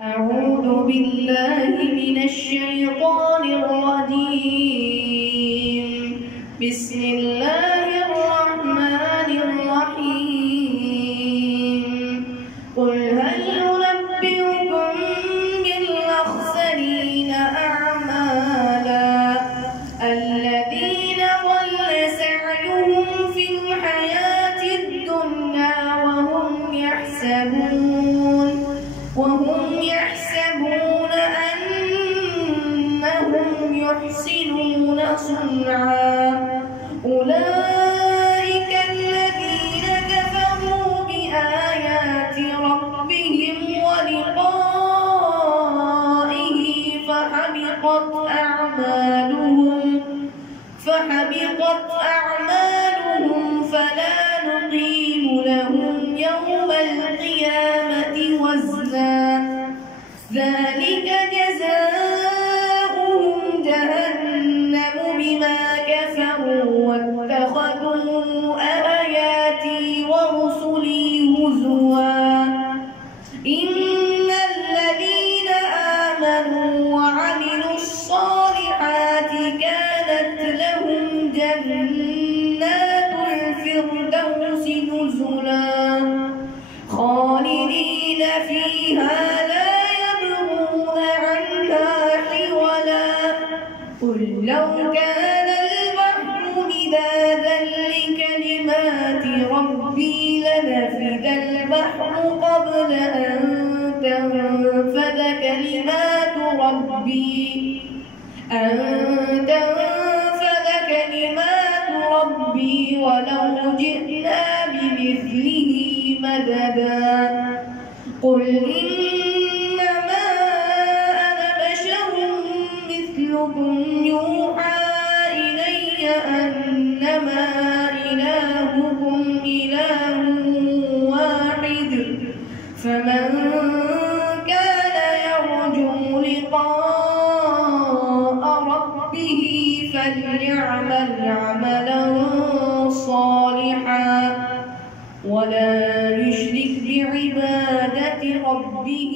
أعوذ بالله من الشيطان الرجيم. بسم الله الرحمن الرحيم. قل هل ننبئكم بالأخسرين أعمالا الذين ضل سعيهم في الحياة الدنيا وهم يحسبون أنهم يحسنون صنعا أولئك الذين كفروا بآيات ربهم ولقائه فحبطت أعمالهم فلا نقيم لهم يوم القيامة وزنا ذلك جزاؤهم جهنم بما كفروا واتخذوا آياتي ورسلي هزوا إن الذين آمنوا وعملوا الصالحات كانت لهم جنات الفردوس نزلا خالدين فيها لا يبغون عنها حولا قل لو كان البحر مدادا لكلمات ربي لنفد البحر قبل أن تنفد كلمات ربي ولو جئنا بمثله مددا قل إنما أنا بشر مثلكم يوحى إلي أنما إلهكم إله واحد فمن كان يرجو لقاء ربه فليعمل عملا صالحا ولا يشرك بعبادة ربه